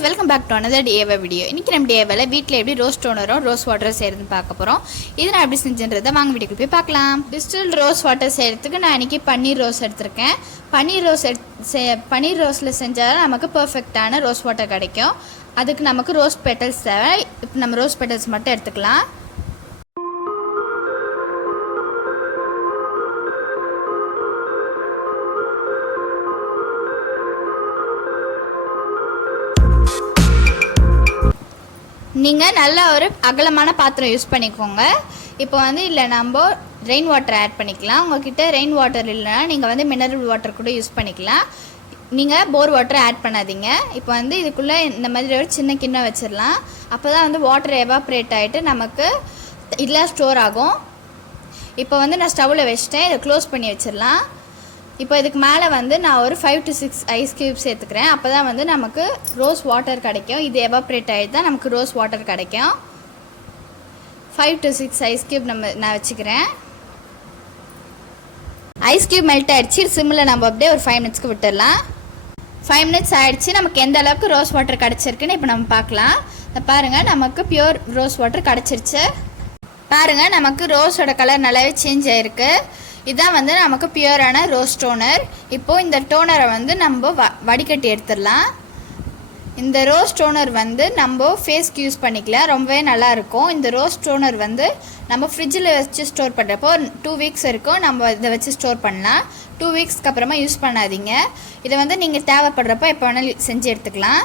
Friends, welcome back to another DIY video. இன்றைக்கி நம்ம DIYல வீட்டில் எப்படி ரோஸ் டோனரும் ரோஸ் வாட்டரும் செய்கிறதுன்னு பார்க்க போகிறோம். இது நான் எப்படி செஞ்சுன்றதை வாங்க வீட்டுக்கு போய் பார்க்கலாம். டிஸ்டில்ட் ரோஸ் வாட்டர் செய்கிறதுக்கு நான் இன்றைக்கி பன்னீர் ரோஸ் எடுத்திருக்கேன். பன்னீர் ரோஸில் செஞ்சால் நமக்கு பர்ஃபெக்டான ரோஸ் வாட்டர் கிடைக்கும். அதுக்கு நமக்கு ரோஸ் பெட்டல்ஸ் தேவை. இப்போ நம்ம ரோஸ் பெட்டல்ஸ் மட்டும் எடுத்துக்கலாம். நீங்கள் நல்ல ஒரு அகலமான பாத்திரம் யூஸ் பண்ணிக்கோங்க. இப்போ இல்லை நம்ம ரெயின் வாட்டர் ஆட் பண்ணிக்கலாம். உங்கள்கிட்ட ரெயின் வாட்டர் இல்லைனா நீங்கள் மினரல் வாட்டர் கூட யூஸ் பண்ணிக்கலாம். நீங்கள் போர் வாட்டர் ஆட் பண்ணாதீங்க. இப்போ இதுக்குள்ளே இந்த மாதிரி ஒரு சின்ன கிண்ணம் வச்சிடலாம். அப்போ தான் வாட்டர் எவாப்ரேட் ஆகிட்டு நமக்கு இதெல்லாம் ஸ்டோர் ஆகும். இப்போ நான் ஸ்டவ்வில் வச்சுட்டேன். இதை க்ளோஸ் பண்ணி வச்சிடலாம். இப்போ இதுக்கு மேலே நான் ஒரு 5 to 6 ஐஸ் க்யூப்ஸ் சேர்த்துக்கிறேன். அப்போ தான் நமக்கு ரோஸ் வாட்டர் கிடைக்கும். இது எவாப்ரேட் ஆகிட்டு தான் நமக்கு ரோஸ் வாட்டர் கிடைக்கும். 5 to 6 ஐஸ் க்யூப் நான் வச்சுக்கிறேன். ஐஸ் க்யூப் மெல்ட் ஆகிடுச்சு. சிம்மில் நம்ம அப்படியே ஒரு 5 minutesக்கு விட்டுடலாம். 5 minutes ஆகிடுச்சு. நமக்கு எந்த அளவுக்கு ரோஸ் வாட்டர் கிடச்சிருக்குன்னு இப்போ நம்ம பார்க்கலாம். பாருங்கள், நமக்கு பியூர் ரோஸ் வாட்டர் கிடச்சிருச்சு. பாருங்கள், நமக்கு ரோஸோட கலர் நல்லாவே சேஞ்ச் ஆகிருக்கு. இதான் நமக்கு பியூரான ரோஸ் டோனர். இப்போது இந்த டோனரை நம்ம வடிகட்டி எடுத்துடலாம். இந்த ரோஸ் டோனர் நம்ம ஃபேஸ்க்கு யூஸ் பண்ணிக்கலாம். ரொம்பவே நல்லாயிருக்கும். இந்த ரோஸ் டோனர் நம்ம ஃப்ரிட்ஜில் வச்சு ஸ்டோர் பண்ணுறப்போ 2 weeks இருக்கும். நம்ம இதை வச்சு ஸ்டோர் பண்ணலாம். 2 weeksக்கு அப்புறமா யூஸ் பண்ணாதீங்க. இதை நீங்கள் தேவைப்படுறப்போ எப்போ வேணாலும் செஞ்சு எடுத்துக்கலாம்.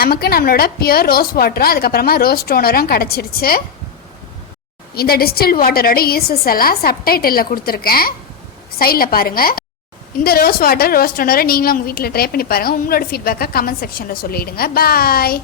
நமக்கு நம்மளோட பியூர் ரோஸ் வாட்டரும் அதுக்கப்புறமா ரோஸ் டோனரும் கிடச்சிருச்சு. இந்த டிஸ்டில்ட் வாட்டரோட யூசஸ் எல்லாம் சப்டைட்டிலில் கொடுத்துருக்கேன். சைடில் பாருங்கள். இந்த ரோஸ் வாட்டர் ரோஸ் டோனரை நீங்களும் உங்கள் வீட்டில் ட்ரை பண்ணி பாருங்கள். உங்களோட ஃபீட்பேக்கை கமெண்ட் செக்ஷனில் சொல்லிவிடுங்க. பாய்.